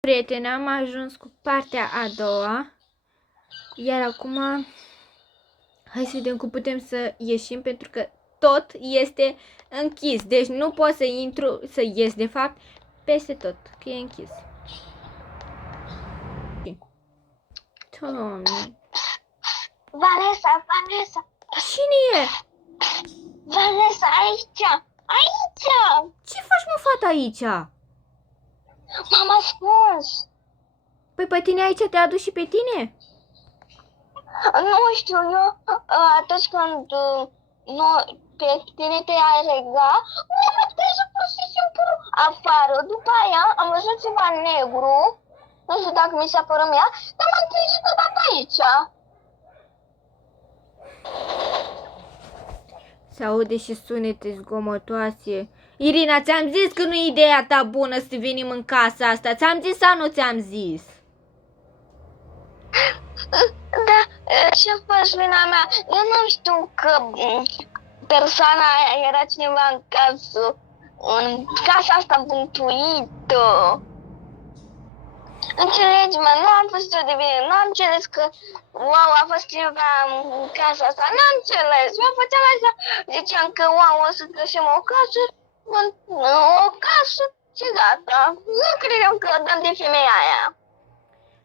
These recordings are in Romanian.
Prieteni, am ajuns cu partea a doua. Iar acum hai să vedem cum putem să ieșim, pentru că tot este închis. Deci nu pot să intru, să ies de fapt peste tot, că e închis. Doamne. Vanessa! Cine e? Vanessa, aici! Ce faci, mă, fata, aici? M-am ascuns! Păi pe tine aici te-a adus și pe tine? Nu știu, eu atunci când pe tine te-a regat, m-am trezit pur și simplu afară. După aia am văzut ceva negru, nu știu dacă mi s-a părut mie, dar m-am trezit odată aici. Se aude și sunete zgomotoase. Irina, ți-am zis că nu e ideea ta bună să venim în casa asta. Ți-am zis sau nu ți-am zis? Da, ce faci, vina mea? Eu nu știu că persoana aia era cineva în casă, în casa asta bântuită. Înțelegi-mă, nu am fost eu de bine, nu am înțeles că, wow, a fost cineva în casa asta, nu am înțeles. Eu făceam așa, ziceam că, wow, o să găsim o casă și gata. Nu credeam că dăm de femeia aia.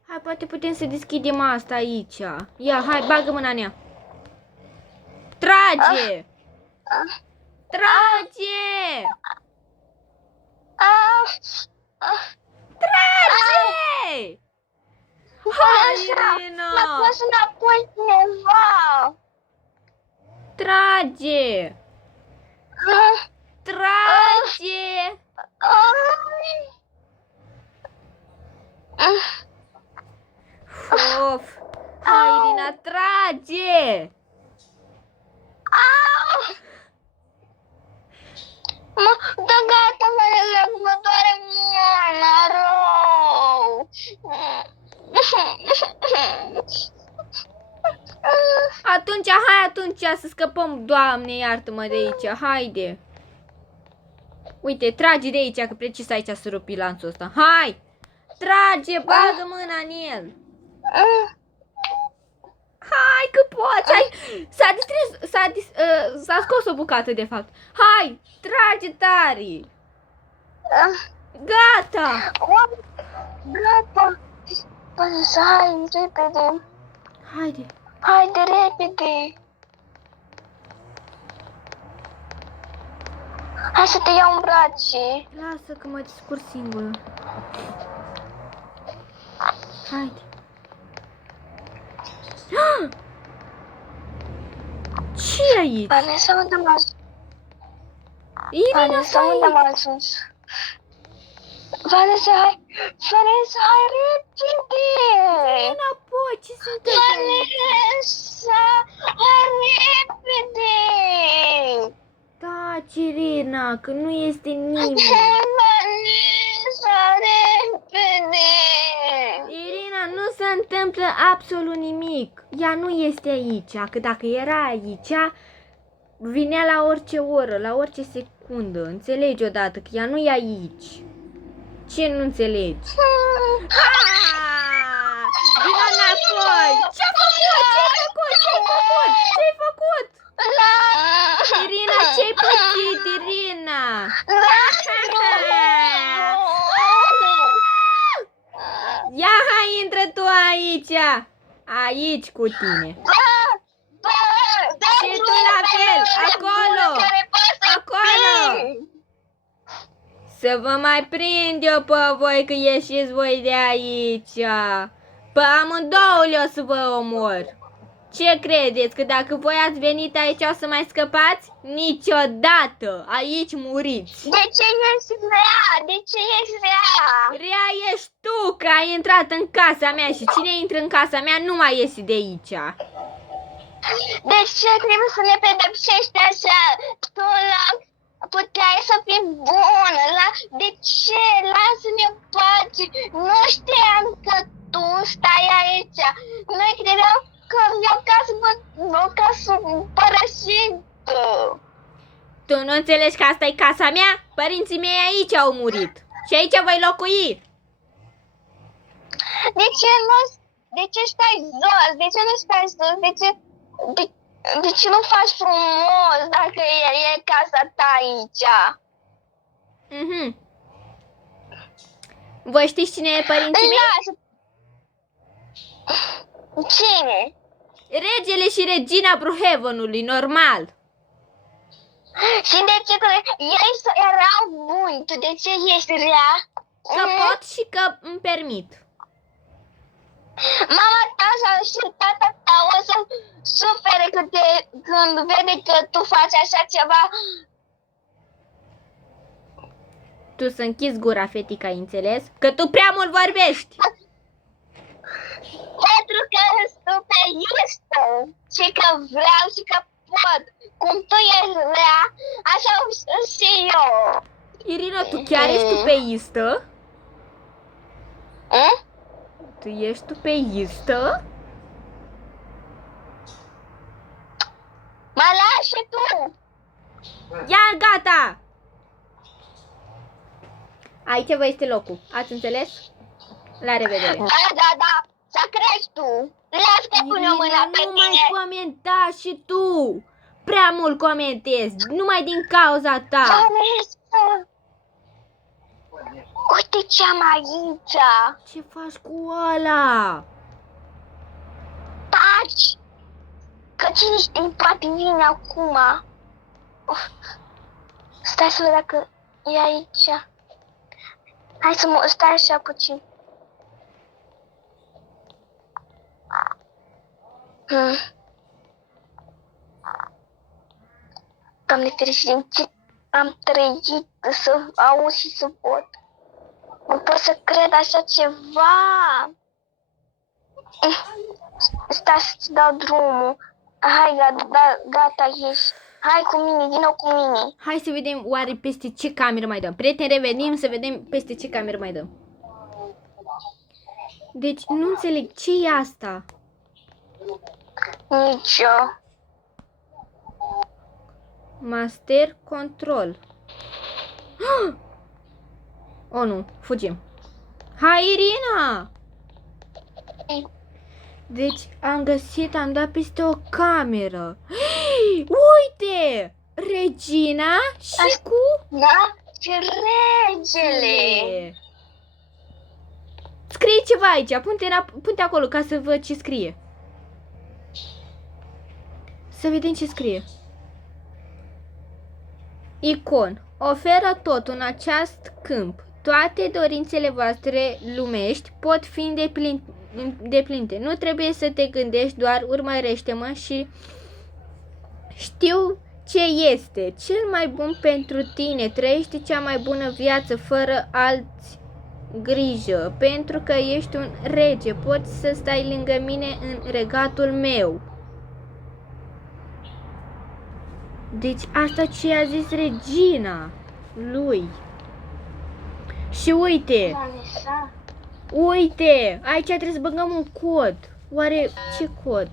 Hai, poate putem să deschidem asta aici. Ia, hai, bagă mâna în ea. Trage! Trage! Trage! Hai, Irina! M-a pus înapoi cineva. Trage! Trage! Of! Hai, Irina, trage! Da, gata, mă doare mâna rău. Atunci, hai atunci să scăpăm, Doamne, iartă-mă de aici, haide! Uite, trage de aici, că precis aici să rupi lanțul ăsta. Hai! Trage, bagă mâna în el! Hai că poți! Hai. S-a scos o bucată de fapt. Hai! Trage tare! Gata! Gata! Hai, repede! Haide! Haide, repede! Hai să te iau în brațe! Lasă că mă descurc singură. Haide! Ce-i aici? Vanessa, unde am ajuns? Irina, Vanessa, unde am ajuns? Vanessa, hai! Vanessa, hai repede! Înapoi, ce se întâmplă? Vanessa, hai repede! Taci, Irina, că nu este nimeni. Vanessa, repede! Irina, nu se întâmplă absolut nimic. Ea nu este aici, că dacă era aici, vinea la orice oră, la orice secundă. Înțelegi odată că ea nu e aici. Ce nu înțelegi? Vino înapoi! Ce-ai făcut? Ce-ai făcut? Irina, ce-ai pățit, Irina? Ia, hai, intră tu aici! Aici cu tine! Și tu la fel! Acolo! Acolo! Să vă mai prind eu pe voi că ieșiți voi de aici! Pe amândouă o să vă omor! Ce credeți? Că dacă voi ați venit aici o să mai scăpați? Niciodată! Aici muriți! De ce ești rea? De ce ești rea? Rea ești tu că ai intrat în casa mea și cine intră în casa mea nu mai iese de aici. De ce trebuie să ne pedepsești așa? Tu puteai să fii bună. De ce? Lasă-ne în pace. Nu știam că tu stai aici. Noi credeam că e o casă părăsită. Tu nu înțelegi că asta e casa mea? Părinții mei aici au murit și aici voi locui. De ce stai jos? De ce nu stai jos? De ce nu faci frumos dacă e casa ta aici? Mhm. Voi știți cine e părinții mei? Lasă! Cine? Regele și regina Brookhavenului, normal. Și de ce ei erau buni? Tu de ce ești rea? Că pot și că îmi permit. Mama ta și tata ta o să sufere când vede că tu faci așa ceva. Tu să închizi gura, fetica, ai înțeles? Că tu prea mult vorbești. Pentru că sunt pe listă și că vreau și că pot. Cum tu ești rea, așa sunt și eu. Irina, tu chiar ești tupeistă? Mm? Tu ești tupeistă? Mă lași și tu. Ia, gata! Aici vă este locul. Ați înțeles? La revedere! Da. Să crezi tu. Las că pun eu mâna pe nu mai tine. comenta și tu! Prea mult comentezi, numai din cauza ta! Vanessa. Uite ce am aici. Ce faci cu ăla? Taci. Că cine știe, poate vine acum. Stai să văd dacă e aici. Hai să mă stai așa puțin. Doamne fericire, ce am trăit să aud și să văd. Nu pot să cred așa ceva. Stai să-ți dau drumul. Hai, gata, ești. Hai cu mine, din nou cu mine. Hai să vedem oare peste ce cameră mai dăm. Prieteni, revenim să vedem peste ce cameră mai dăm. Deci nu înțeleg ce e asta. Nici eu. Master control. Oh nu, fugim. Hai, Irina! Deci am găsit, am dat peste o cameră. Uite! Regina și cu... Da? Și regele. Scrie ceva aici, pune acolo ca să văd ce scrie. Să vedem ce scrie. Icon. Oferă tot în acest câmp. Toate dorințele voastre lumești pot fi îndeplinite. Nu trebuie să te gândești, doar urmărește-mă și știu ce este cel mai bun pentru tine. Trăiește cea mai bună viață fără alți grijă. Pentru că ești un rege, poți să stai lângă mine în regatul meu. Deci asta ce a zis regina lui. Și uite, uite, aici trebuie să băgăm un cod. Oare ce cod?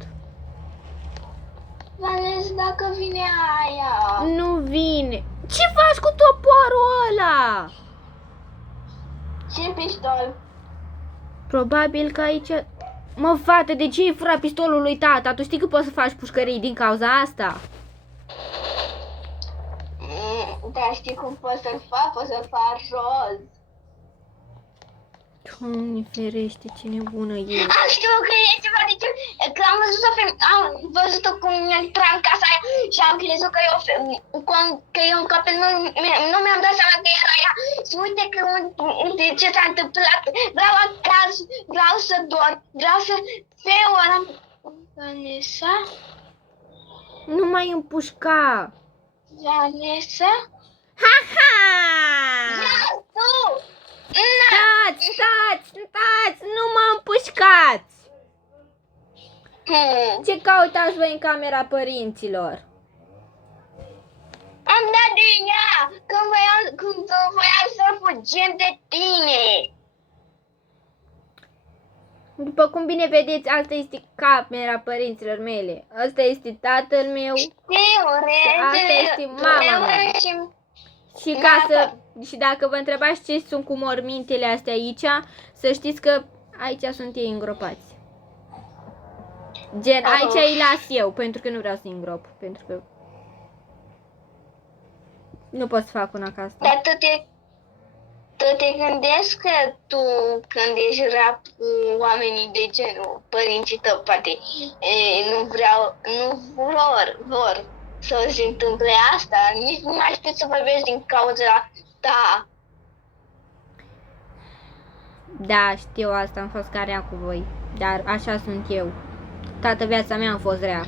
Vanessa, dacă vine aia. Nu vine. Ce faci cu toporul ăla? Și pistol. Probabil că aici... Mă, fată, de ce ai furat pistolul lui tata? Tu știi că poți să faci pușcării din cauza asta? Da, știi cum poți să-l fac? Poți să-l fac roz. Doamne ferește, ce nebună e. Știu că e ceva de ce, că am văzut-o cum intra în casa aia și am crezut că e un copil, nu mi-am dat seama că era ea. Și uite că de ce s-a întâmplat, vreau acasă, vreau să dorm, vreau să fiu ăla. Vanessa? Nu mai împușca. Vanessa? Ha-ha! Ia tu! Stați, nu mă împușcați! Ce cautați voi în camera părinților? Am dat din ea când voiam să fugim de tine. După cum bine vedeți, asta este camera părinților mele. Asta este tatăl meu. Știu, Asta este mama mea. Și ca să, și dacă vă întrebați ce sunt cu mormintele astea aici, să știți că Aici sunt ei îngropați. Gen, aici îi las eu, pentru că nu vreau să-i îngrop. Pentru că nu pot să fac una ca asta. Dar tu te gândești că tu, când ești rap cu oamenii de genul, părinții tău, poate, nu vor să se întâmple asta, nici nu mai știu să vorbești din cauza ta. Da, știu asta, am fost ca rea cu voi. Dar așa sunt eu. Toată viața mea am fost rea.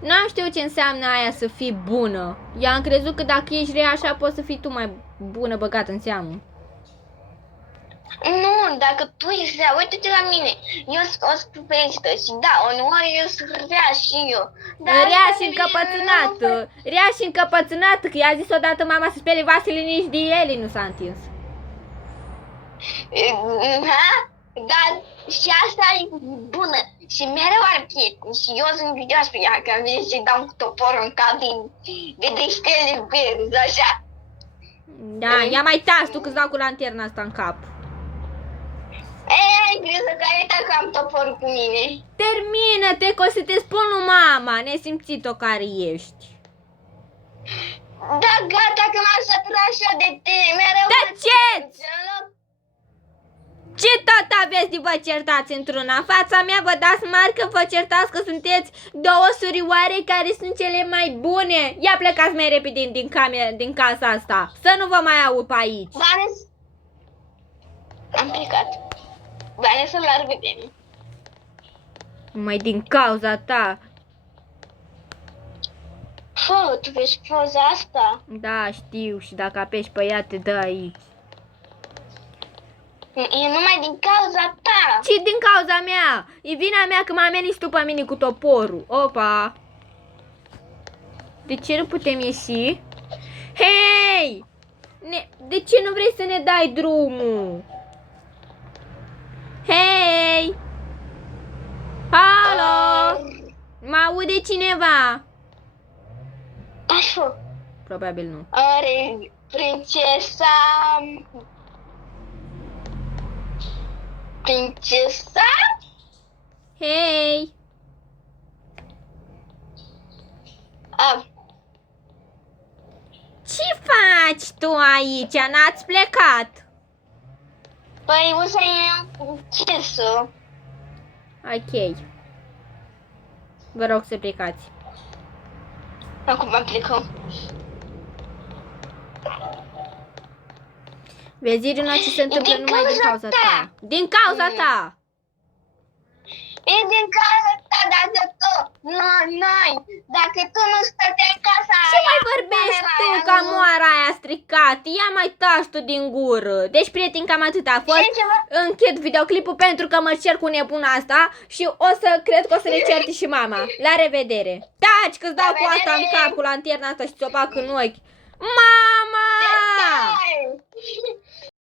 Nu am știut ce înseamnă aia să fii bună. Eu am crezut că dacă ești rea așa poți să fii tu mai bună băgat în seamă. Nu, dacă tu ești rea, uite-te la mine. Eu sunt o stupențită și da, uneori eu sunt rea și eu. Rea și încăpățânată. Rea și încăpățânată, că i-a zis odată mama să spele vasele, nici de ele nu s-a întins. Dar și asta e bună și mereu ar fi. Și eu sunt invidios pe ea, că am venit să-i dau cu toporul în cap de deștele verzi, așa. Da, ia mai taci tu că-ți dau cu lanterna asta în cap. Ai crezut că ai uitat că am toporul cu mine. Termină-te, că o să te spun lui mama, nesimțit-o care ești. Da, gata, că m-am săturat așa de tine, mereu. Tăceți! Ce tot aveți de vă certați într-una? În fața mea vă dați mari că vă certați că sunteți două surioare care sunt cele mai bune. Ia plecați mai repede din casa asta, să nu vă mai aud pe aici. Vanessa, am plecat. Vanessa, la revedere. Mai din cauza ta. Fă, tu vezi poza asta? Da, știu, și dacă apeși pe ea te dă aici. E numai din cauza ta. Ce din cauza mea? E vina mea că mă ameninți tu pe mine cu toporul. Opa! De ce nu putem ieși? Hei! De ce nu vrei să ne dai drumul? Hei! Alo! Mă aude cineva? Așa. Probabil nu. Are prințesa. Prințesa? Hei! Ce faci tu aici? N-ați plecat? Păi ușa e închisă. Ok. Vă rog să plecați. Acum plecăm. Vezi, Irina, ce se întâmplă din numai din cauza cauza ta. ta. Din cauza ta! E din cauza ta, dacă tu, noi, dacă tu nu stăteai în casa Ce aia, mai vorbești camera tu aia, ca nu- moara aia stricată? Ia mai taci tu din gură. Deci, prieteni, cam atât a fost. Ce ceva? Închid videoclipul pentru că mă cer cu nebuna asta și cred că o să le certe și mama. La revedere. Taci că-ți dau La cu asta în revedere. cap, cu lanterna asta și ți-o bag în ochi. Mama! Stai!